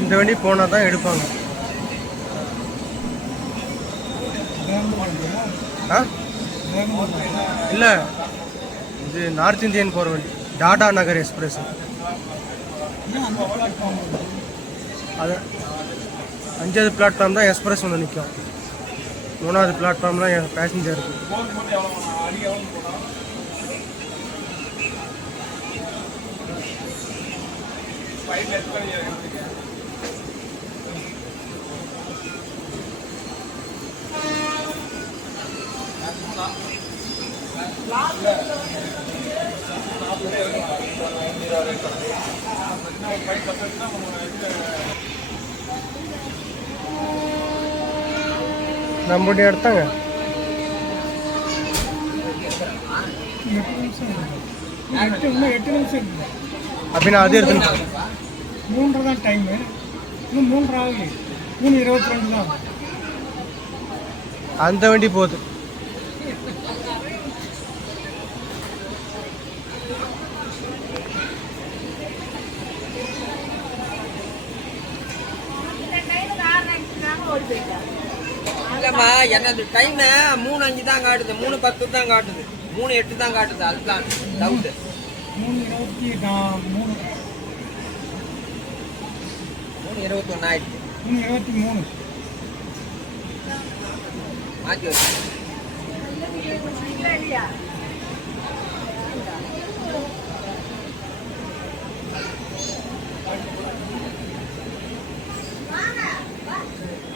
இந்த வண்டி போனால் தான் எடுப்பாங்க. இல்லை, இது நார்த் இந்தியன் போகிற வண்டி, டாடா நகர் எக்ஸ்பிரஸ். அது 5வது பிளாட்ஃபார்ம் தான் எக்ஸ்பிரஸ் ஒன்று நிற்கும். 3வது பிளாட்ஃபார்ம் தான் என் பேசஞ்சர் இருக்குது. நம்ம எடுத்தாங்க அப்படின்னா அது எடுத்து 3 தான் டைமு. இன்னும் 3 ஆகல, 3:22 தான். அந்த வண்டி போகுது. இல்லைம்மா, எனது டைமு 3:05 தான் காட்டுது, 3:10 தான் காட்டுது, 3:08 தான் காட்டுது. அதுதான் டவுட்டு. 3:21 ஆயிடுச்சு. 3:23 மாற்றி வச்சு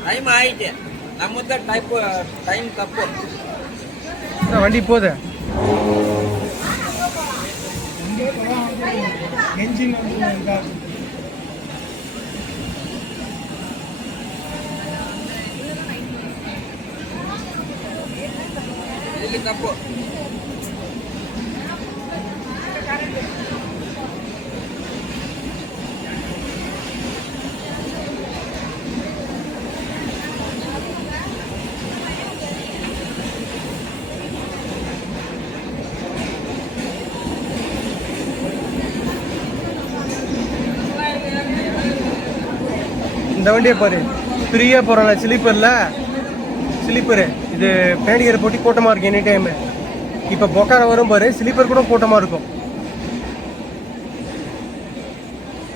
டைம் ஆயிடுச்சு. நம்ம தான் டைம் தப்பு. வண்டி போகுது. என்ஜின் வந்து தப்பு. இந்த வண்டியை பாரு, ஃப்ரீயாக போகிறாங்க. ஸ்லீப்பரு இது பேண்டிகரை போட்டி கூட்டமாக இருக்கும் எனி டைமு. இப்போ பொக்கார வரும் பாரு, ஸ்லீப்பர் கூட கூட்டமாக இருக்கும்.